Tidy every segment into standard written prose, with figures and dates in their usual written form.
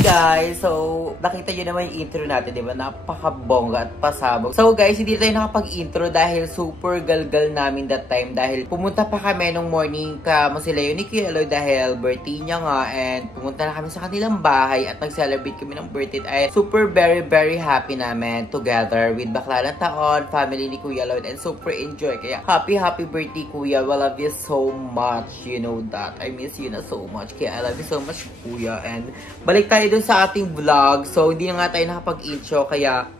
Guys, so nakita nyo naman yung intro natin, di ba? Napakabongga at pasabog. So guys, hindi tayo nakapag-intro dahil super galgal namin that time. Dahil pumunta pa kami nung morning kamo sila yun ni Kuya Lloyd dahil birthday niya nga. And pumunta na kami sa kanilang bahay at nag-celebrate kami ng birthday. Ay super very happy namin together with Bakla ng Taon, family ni Kuya Lloyd, and super enjoy. Kaya happy birthday Kuya. I love you so much. You know that. I miss you na so much. Kaya I love you so much Kuya. And balik tayo dun sa ating vlog. So, hindi na nga tayo nakapag-intro, kaya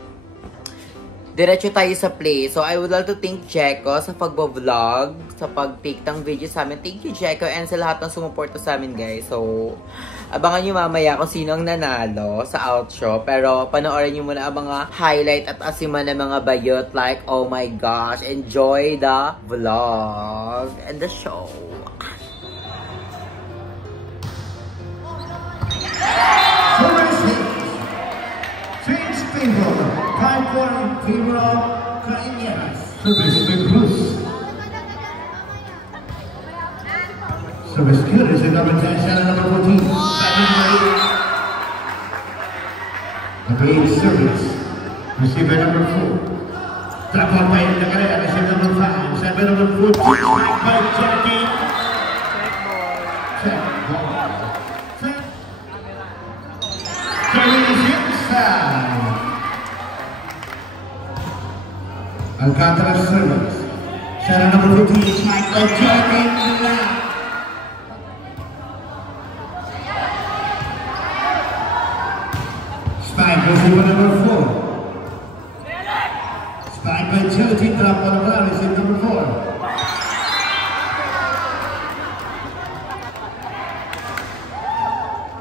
diretso tayo sa play. So, I would like to thank Jeko sa pagbo-vlog, sa pag-take ng video sa amin. Thank you, Jeko, and sa lahat ng sumuporta sa amin, guys. So, abangan nyo mamaya kung sino ang nanalo sa outro. Pero, panoorin nyo muna ang mga highlight at asiman ng mga bayot. Like, oh my gosh, enjoy the vlog and the show. James Pinto, 5-1 favor of Caeñas. Service to Cruz. Service good is a number 10, shot number 14. Number 8 service. Receiver number 4. Drop on by the guy, receiver number 5. Server number 14. By Jackie. Check ball. Alcantara service. Shot number 15 is Mike by Jackie. Spike receiver number 4. Spike by Chelsea, drop on the ground, receiver number 4.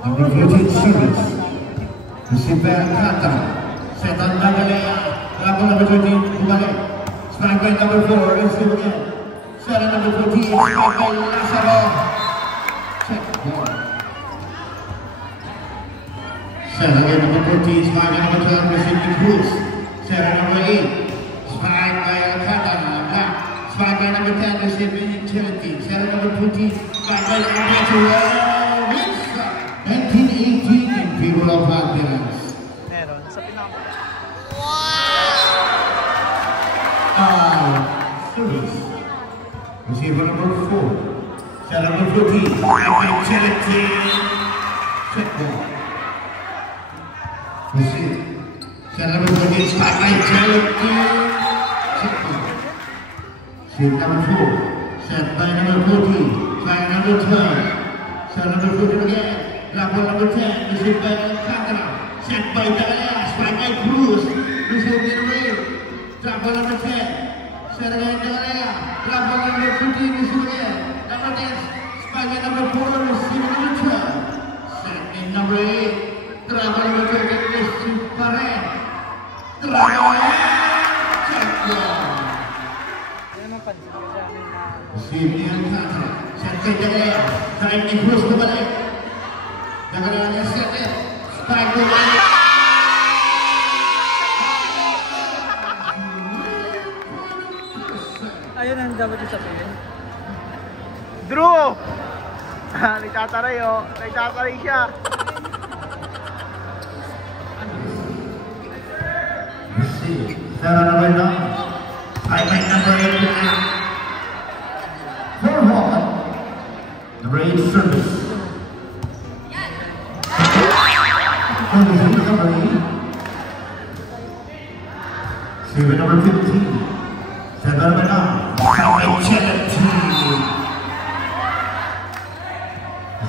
Number 14 service. Receive by Alcantara. Set on Magalea. Drop on number 13, Bumalik. Spike by number 4, receive again. Set on number 14, spike by Lazaro. Check ball. Set again number 14, spike by number 12, receive the Cruz. Set on number 8, spike by Alcantara. Spike by number 10, receive by Chelsea. Set on number 14, spike by number 12. 1918 in favor of Valderas. Meron sa pinaka. Service. Receiver number 4. Set number 14. By Chelsea. Check ball. Receive. Set number 14. Spike by Chelsea. Check ball. Set number 4. Set by number 14. Try number 12. Set number 14 again. Rubber number 10, received by Alcantara. Set by Dagalea, spike by Cruz. Received in away. Rubber number 10, set by Dagalea. Rubber number 15, received again. Number 10, spike by number 4, received number 12. Set in number 8. Rubber number 13, received by Rubber. Check one. Received in Alcantara. Set by Dagalea. Time in Cruz kembali. Dagalea niya set in. Spike by Dagalea. Ayun ang dapat yung sabihin. Drew! Nagtataray oh. Nagtataray siya. Sarah number 9. I make number 8 now. 4 hot. Number 8 service. Number 8. Server number 15. Server number 9. Number 17.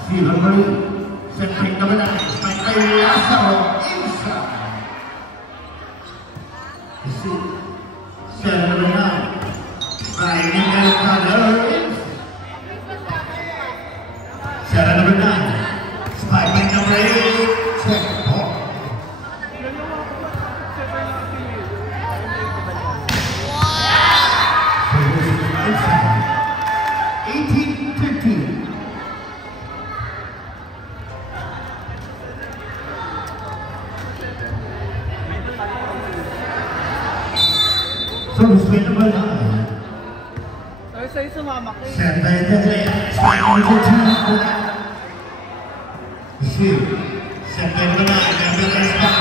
Server number 8. Second number 9. Spike by Lazaro. Inside. Set number 9. Right in the color. Set number 9. Spike by number 8. Check ball. Wow. 18-15. Service by number 9. Sa'yo sumama ko eh. Set by Dagalea. Spike number 14. Receive. Set by number 9. Dagalea spike.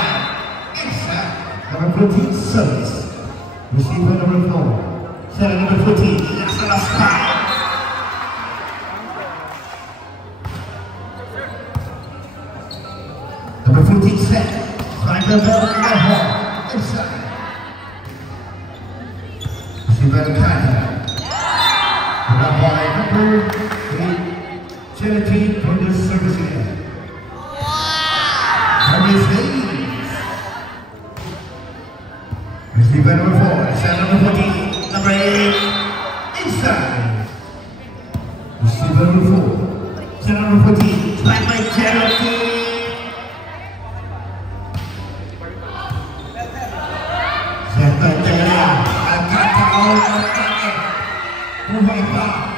Inside. Number 14. Service. Receive by number 4. Set number 14. Lazaro spike. Number 14 set. Spike by number 4. Inside. Very kind. By number 8, Charity for this service again. Wow! Number 8. Received by number 4, set number 14, number 8, inside. Received by number 4, set number 14, spiked by Charity. Set by Dagalea. Moving back.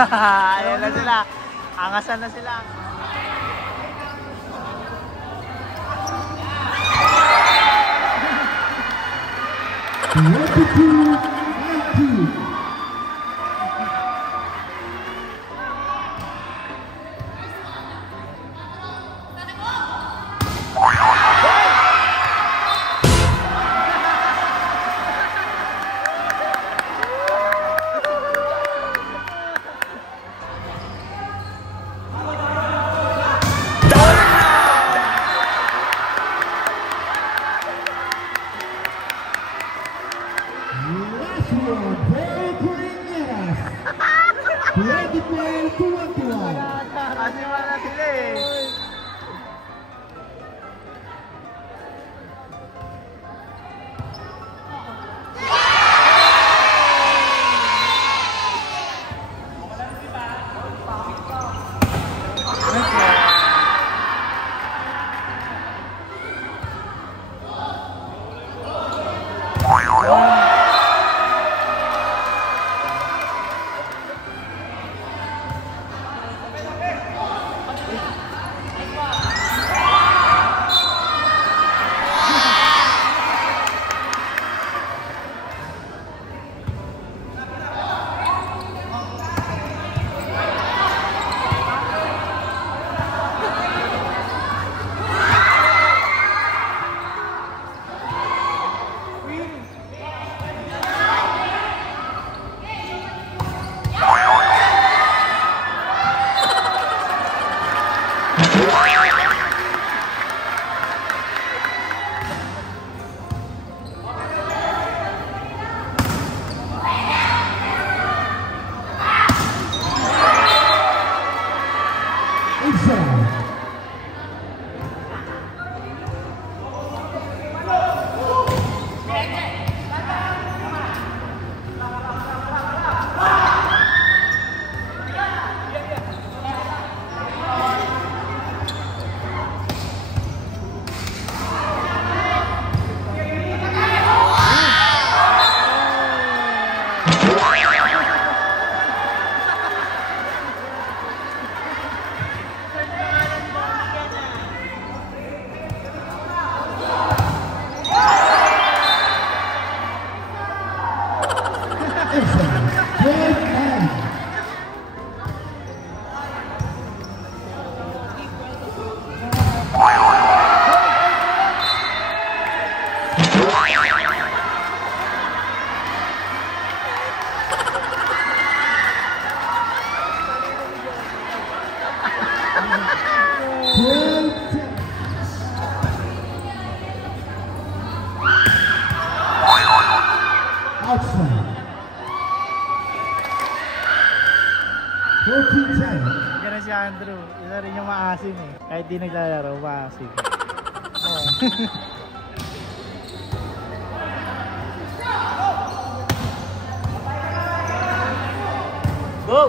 Ayan na sila. Angasan na sila. Asiman na sila eh. Andrew. Isa rin yung maasim eh. Kahit di naglalaro, maasim. Oo. Go!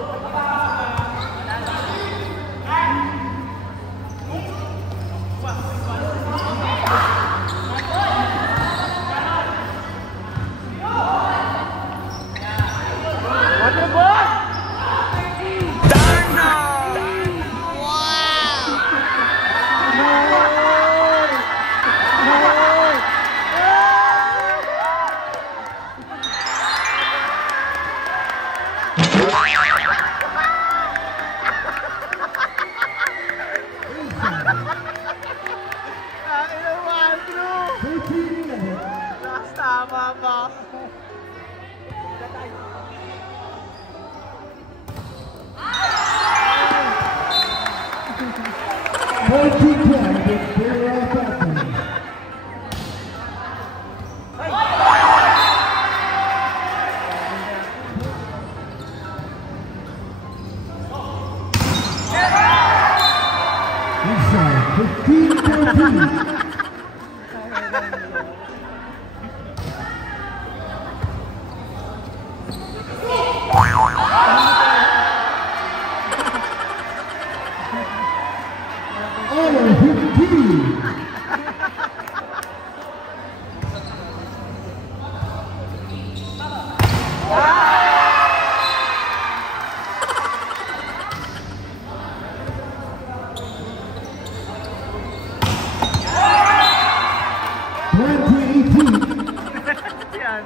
Tama ba? Yan.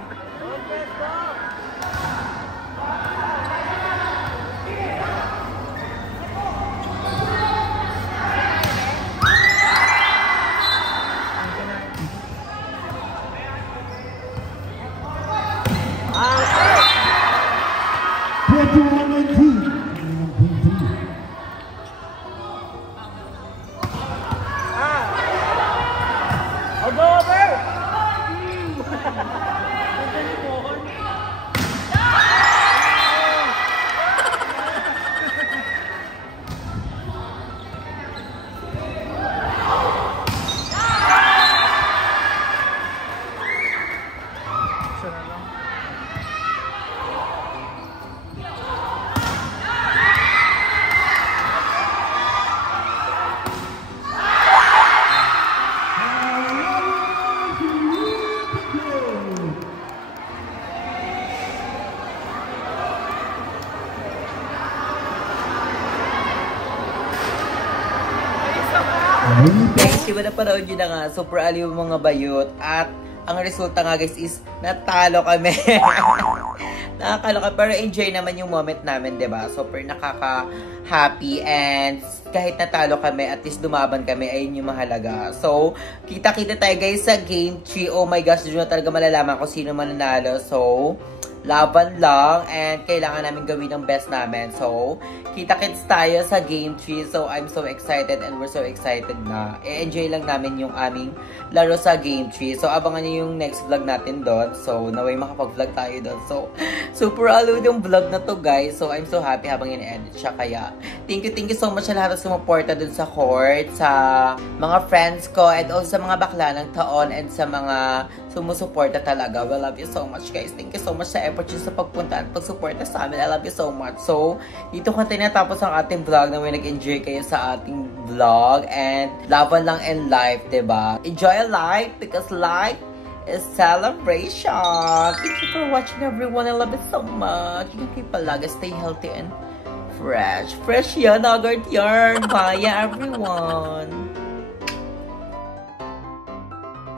Guys, diba napanood nyo na nga, super aliw mga bayot. At ang resulta nga guys is natalo kami. Nakakalo ka, pero enjoy naman yung moment namin, diba? Super nakaka-happy and kahit natalo kami, at least dumaban kami, ayun yung mahalaga. So, kita-kita tayo guys sa Game 3. Oh my gosh, doon na talaga malalaman kung sino mananalo. So, laban lang and kailangan namin gawin ang best namin. So, kita-kits tayo sa Game 3. So, I'm so excited and we're so excited na i-enjoy lang namin yung aming laro sa Game 3. So, abangan nyo yung next vlog natin doon. So, naway makapag-vlog tayo doon. So, super alud yung vlog na to guys. So, I'm so happy habang in-edit siya. Kaya, thank you so much sa lahat na sumuporta doon sa court, sa mga friends ko, and also sa mga bakla ng taon, and sa mga sumusuporta talaga. We love you so much guys. Thank you so much sa effort nyo sa pagpunta at pagsuporta sa amin. I love you so much. So, dito ko tinatapos ang ating vlog na may nag-enjoy kayo sa ating vlog. And laban lang in life, diba? Enjoy life because life is celebration. Thank you for watching everyone. I love it so much. Ingat kayo palagi. Stay healthy and fresh. Fresh yan, agad yarn. Bye everyone.